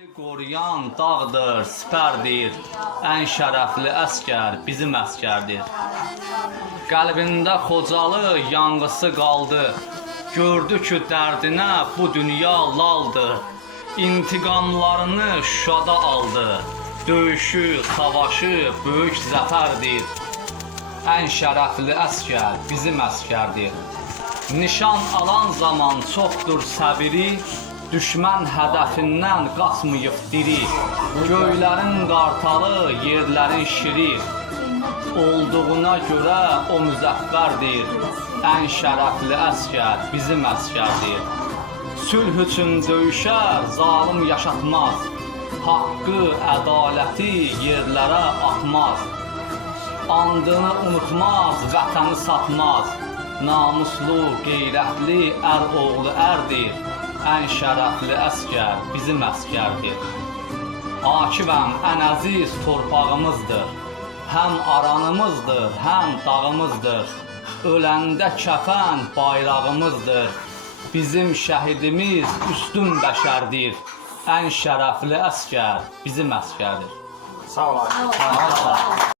Qoruyan dağdır, sipərdir. Ən şərəfli əskər bizim əskərdir. Qəlbində Xocalı yanğısı qaldı. Gördü ki, dərdinə bu dünya laldır. İntiqamlarını Şuşada aldı. Döyüşü, savaşı böyük zəfərdir. Ən şərəfli əskər bizim əskərdir. Nişan alan zaman çoxdur səbiri, düşmən hədəfindən qaçmayıb diri. Göylərin qartalı, yerlərin şiri. Olduğuna görə o müzəffərdir. Ən şərəfli əskər bizim əskərdir. Sülh üçün döyüşər, zalim yaşatmaz. Haqqı, ədaləti yerlərə atmaz. Andını unutmaz, vətəni satmaz. Namuslu, qeyrətli ər oğlu ərdir. Ən şərəfli əskər bizim əskərdir. Akivəm ən əziz torpağımızdır. Həm aranımızdır, həm dağımızdır. Öləndə kəfən bayrağımızdır. Bizim şəhidimiz üstün bəşərdir. Ən şərəfli əskər bizim əskərdir. Sağ ol. abi.